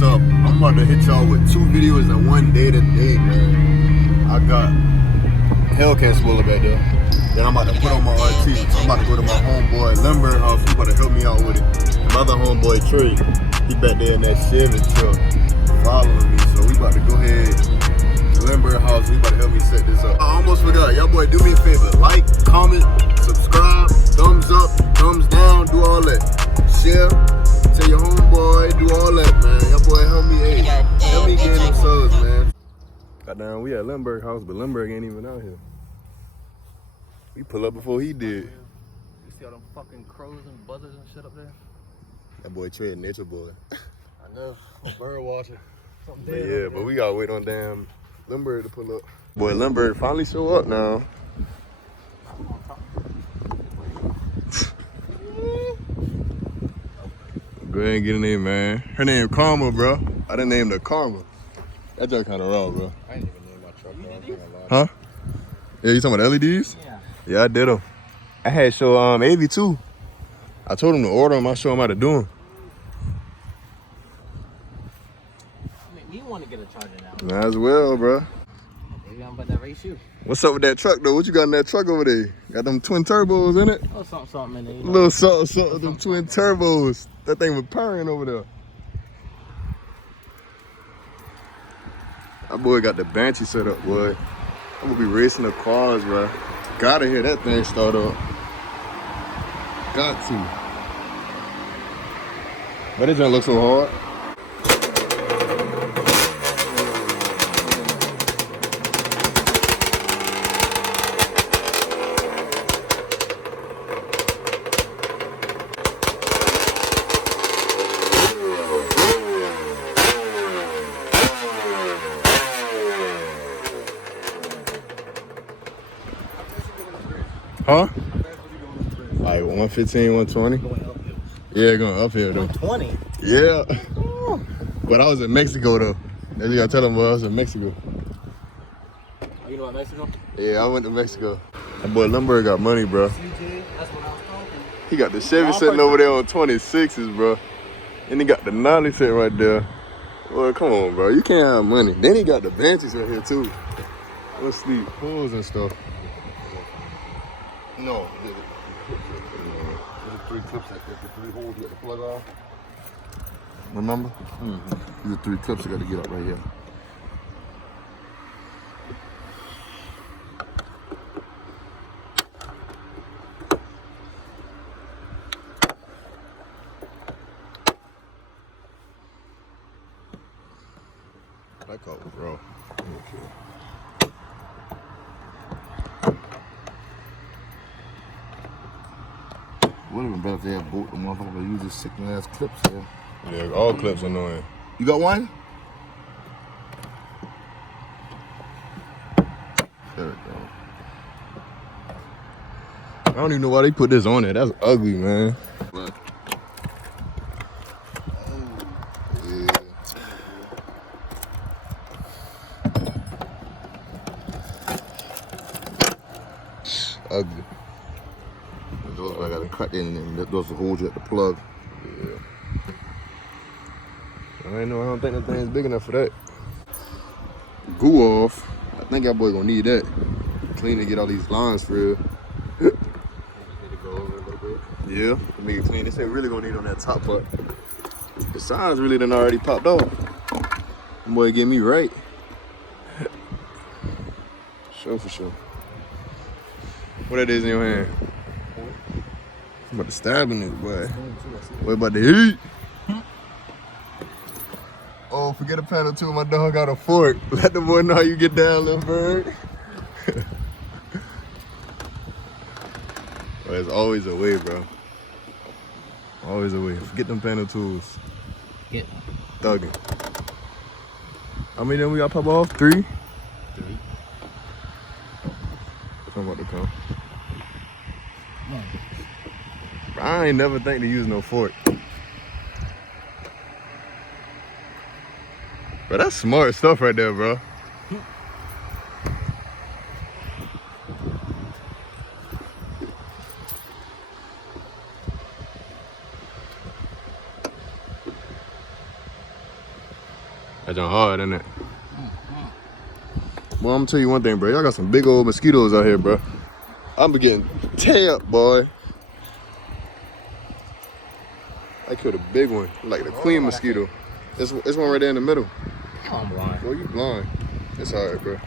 what's up? I'm about to hit y'all with 2 videos in one day today, man. I got Hellcat spoiler back there. Then I'm about to put on my RT. I'm about to go to my homeboy Limber house. He about to help me out with it. And my other homeboy Trey, he back there in that Chevy truck following me. So we about to go ahead to Limber house. He about to help me set this up. I almost forgot. Y'all boy, do me a favor. Like, comment, subscribe, thumbs up, thumbs down, do all that. Share. Tell your homeboy, do all that, man. Your boy help me, hey, help me get them subs, man. Goddamn, we at Lindbergh house, but Lindbergh ain't even out here. We pull up before he did. You see all them fucking crows and buzzards and shit up there? That boy Trey, nature boy. I know, bird watching. But yeah, but we gotta wait on damn Lindbergh to pull up. Boy, Lindbergh finally show up now. Go ahead and get in there, man. Her name Karma, bro. I done named her Karma. That joke kind of raw, bro. I ain't even named my truck, bro. Huh? Yeah, you talking about LEDs? Yeah. Yeah, I did them. I had show AV too. I told him to order them. I show him how to do them. I mean, you want to get a charger now? Might as well, bro. Maybe I'm about to race you. What's up with that truck though? What you got in that truck over there? Got them twin turbos in it? Oh, something in there. You A know. little something with them twin turbos. That thing was purring over there. That boy got the Banshee set up, boy. I'm gonna be racing the cars, bro. Gotta hear that thing start up. Got to. But it don't look so hard. Huh? Like 115, 120. Going uphill. Yeah, going uphill though. 120? Yeah. But I was in Mexico though. That's you gotta tell them I was in Mexico. Oh, you know about Mexico? Yeah, I went to Mexico. That boy Lindbergh got money, bro. CJ, that's what I was talking. He got the Chevy sitting over there on 26s, bro. And he got the 90 set right there. Boy, come on, bro. You can't have money. Then he got the Banshees right here too. Let's sleep pools and stuff. No, there's 3 clips like that. The 3 holes you got to plug off. Remember? Mm-hmm. These are 3 clips you got to get up right here. That car was raw. Okay. Would have been better if they had both the motherfucker, but use these sick ass clips here. Yeah, all clips annoying. You got one? There we go. I don't even know why they put this on there. That's ugly, man. Look. Oh, yeah. Ugly. Those I gotta cut in and those will hold you at the plug. Yeah. I don't think that thing's big enough for that. Goo off. I think that boy gonna need that. Clean to get all these lines for real. Need to go over a little bit. Yeah, to make it clean. This ain't really gonna need on that top part. The sides really done already popped off. That boy get me right. Sure for sure. What that is in your hand? I'm about to stab in it, boy. Boy, about to eat. Oh, forget a panel too. My dog got a fork. Let the boy know how you get down, little bird. Well, there's always a way, bro. Always a way. Forget them panel tools. Get Thugging. How many then we got pop off? 3? 3. I'm about to come. I ain't never think to use no fork. But that's smart stuff right there, bro. That's hard, isn't it? Well, I'm gonna tell you one thing, bro. Y'all got some big old mosquitoes out here, bro. I'm getting tear up, boy. I killed a big one, like the queen mosquito. It's one right there in the middle. I'm blind. Bro, you blind. It's alright, bro.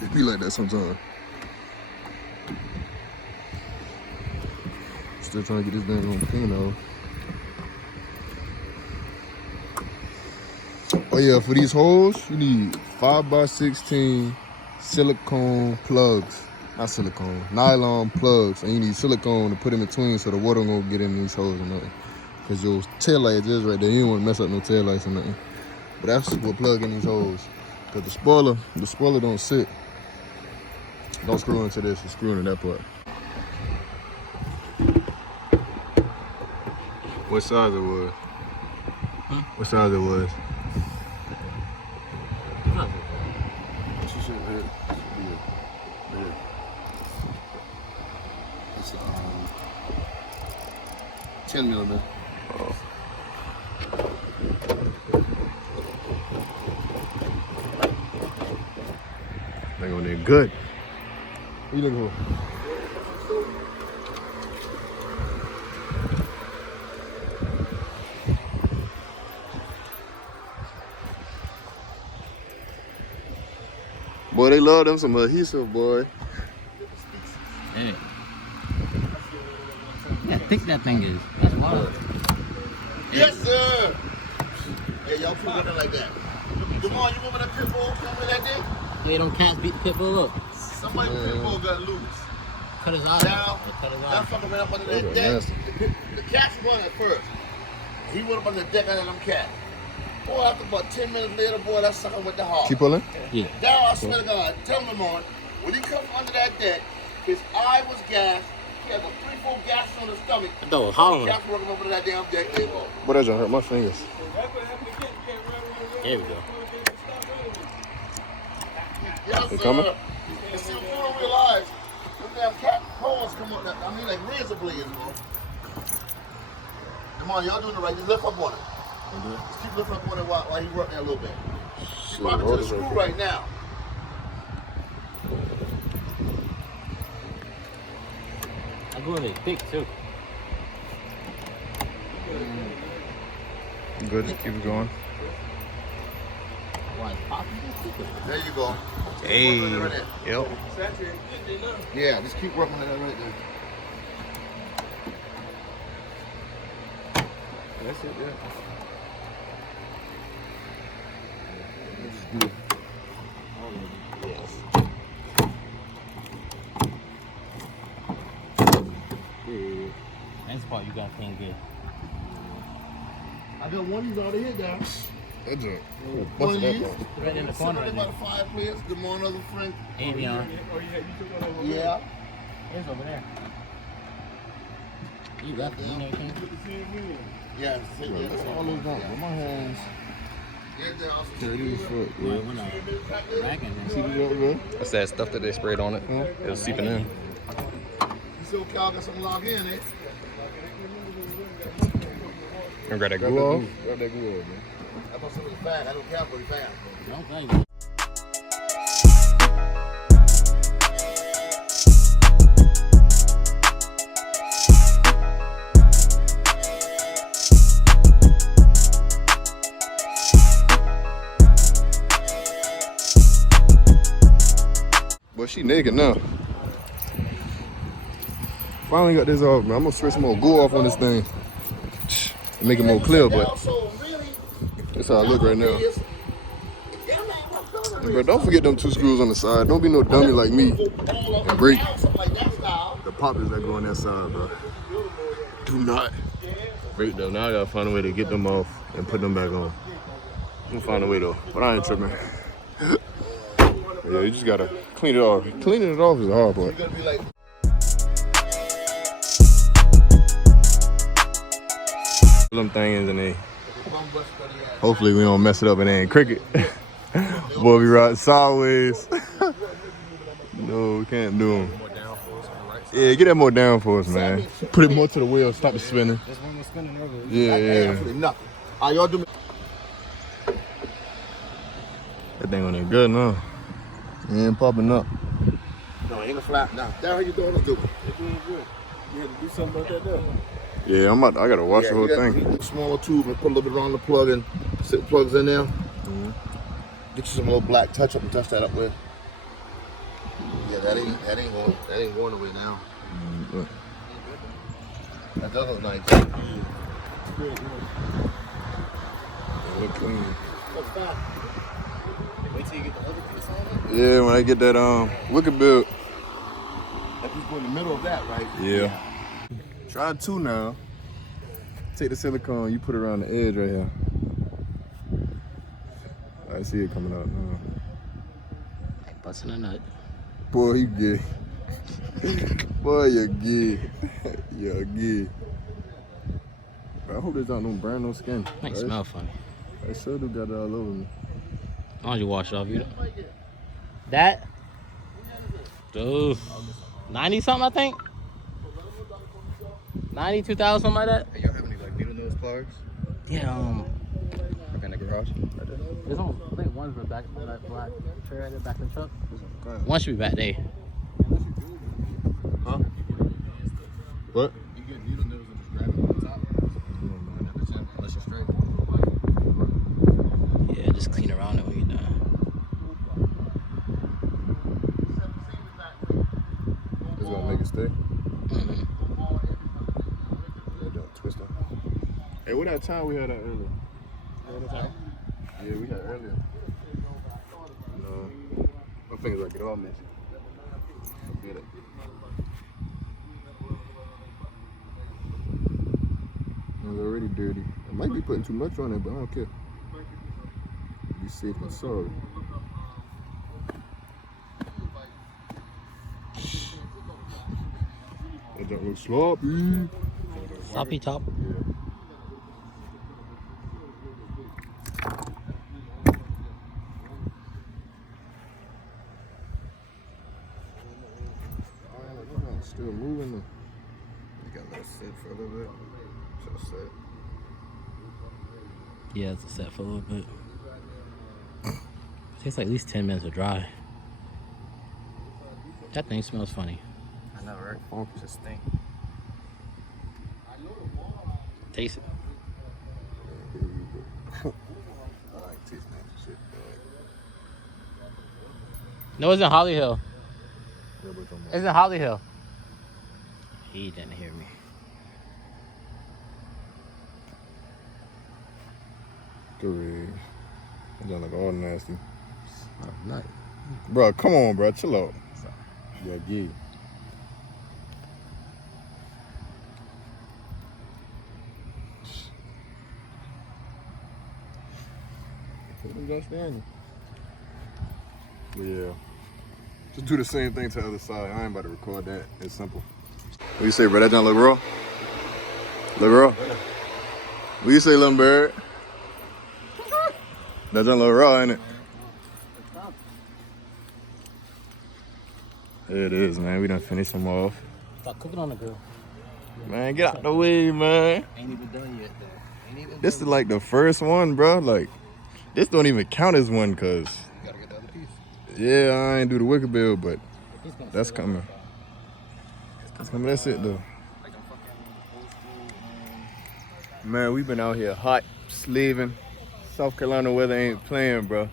It be like that sometimes. Still trying to get this thing on clean though. Oh yeah, for these holes, you need 5x16 silicone plugs. Not silicone, nylon plugs. And you need silicone to put in between so the water won't get in these holes or nothing. Cause your tail lights is right there. You don't want to mess up no tail lights or nothing. But that's what plug in these holes. Cause the spoiler don't sit. Don't screw into this, you're screwing in that part. What size it was? Huh? What size it was? She should hurt. It's 10 millimeter. Oh. They gonna do good. What you looking for? Boy, they love them some adhesive, boy. Hey. Yeah, thick that thing is. That's wild. Yes, sir. Hey, y'all keep looking like that. Come on, you remember that pit bull? Remember that day? Yeah, them cats beat the pit bull up. Somebody pit bull got loose. Cut his eye. Now, Cut his that eye. fucker ran up under that deck. The cats won at first. He went up on the deck under them cats. Boy, after about 10 minutes later, boy, that sucker went to hard. Keep pulling? Yeah. Now, I swear to God, tell him on, when he come under that deck, his eye was gassed. He had about 3-4 gashes on his stomach. That was hollering. Cats working over that damn deck. Boy, that just hurt my fingers. There we go. Yes, They sir. coming? And see, if you don't realize, them damn cat paws come up, I mean, like razor blades, bro. Come on, y'all doing it right. Just lift up on it. Just keep lifting up on it while he working a little bit. He's rocking to the screw right now. I'm going to thick too. Good, just keep it going. There you go. Hey. Yep. Yeah, just keep working on that right there. That's it, yeah. Good. That's the part you got clean good. I got one of these already here, guys. That joint. One of these. Right in the corner right About there. a fireplace. Good morning, other friend. Hemi on. Yeah. It's over there. You left it, you know what I'm saying? Yeah, that's all those junk. With my hands. Dirty as fuck, bro. When racking See and the junk, bro? That's that stuff that they sprayed on it. It was seeping in. You see what Cal got something log in, eh? You got that glue off? Grab that glue off, man. I thought something was bad. I don't care for the fan. no thing. But she naked now. Finally got this off, man. I'm gonna spray some more glue off on this thing. And make it more clear, but that's how I look right now. But don't forget them 2 screws on the side. Don't be no dummy like me and break the poppers that go on that side, bro. Do not break them. Now I gotta find a way to get them off and put them back on. I'm gonna find a way though, but I ain't tripping. Yeah, you just gotta clean it off. Cleaning it off is the hard part. Them things and they. Hopefully we don't mess it up and they ain't cricket. Boy, we ride sideways. No, we can't do them. Yeah, get that more downforce, man. Put it more to the wheel, stop it spinning. This one was spinning earlier. Yeah, yeah. Y'all do That thing on there good now. It ain't popping up. No, it ain't a flap now. That's how you doing it, dude. You're doing good. You had to do something about that, though. Yeah, I gotta wash the whole thing. Smaller tube and put a little bit around the plug and sit plugs in there. Get you some little black touch up and touch that up with. Yeah, that ain't going away now. That does look nice. Look clean. Wait till you get the other piece on it. Yeah, when I get that wicked build. That piece go in the middle of that, right? Yeah. Try 2 now. Take the silicone, you put it around the edge right here. I see it coming out now. Like busting a nut. Boy, you gay. Boy, you're gay. You're gay. I hope there's not no burn, no skin. Might smell funny. I sure do got it all over me. Why don't you wash it off, you know? That? Dude. 90 something, I think? 92,000, something like that? Hey, y'all have any like needle nose pliers? Yeah, Like in the garage? there's only, I think one's in the back, that black tray right there, back in the truck. One should be back there. Huh? What? You get needle nose and just grab it on the top. And at the chin, unless you're straight. Yeah, just clean around it when you're done. It's gonna make it stay. Twist up. Hey, what that time we had that earlier? Yeah, we had earlier. No, my fingers like it all messy. I get it. It's already dirty. I might be putting too much on it, but I don't care. Be safe and sorry. That don't look sloppy. Sloppy top. Yeah. Still moving. You got let it sit for a little bit. Just sit. Yeah, it's a set for a little bit. It takes like at least 10 minutes to dry. That thing smells funny. I know, right? Funky. Just stink. Taste it. I like tasting that shit. No, it's in Holly Hill. Yeah, but come on. It's in Holly Hill. He didn't hear me. Good. That don't look all nasty. Oh, nice. Bro, come on, bro. Chill out. Yeah, gee. Yeah. Just do the same thing to the other side. I ain't about to record that. It's simple. What you say, bro? That don't look raw? Look raw? What you say, little bird? That don't look raw, ain't it? It is, man. We done finished them off. Stop cooking on the grill. Man, get out the way, man. Ain't even done yet, though. Ain't even This is like the first one, bro. Like, this don't even count as one, cause You gotta get the other piece. yeah, I ain't do the wicker bill, but that's coming. That's coming. That's it, though. Like I'm fucking old school. Man, we been out here hot, slaving. South Carolina weather ain't playing, bro.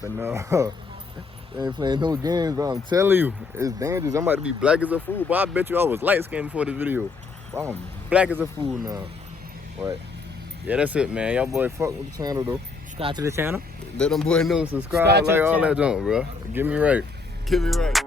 But no, they ain't playing no games, bro. I'm telling you, it's dangerous. I'm about to be black as a fool, but I bet you I was light skinned before this video. But I'm black as a fool now. But yeah, that's it, man. Y'all boy fuck with the channel though. Subscribe to the channel. Let them boy know, subscribe, like all that junk, bro. Get me right. Get me right.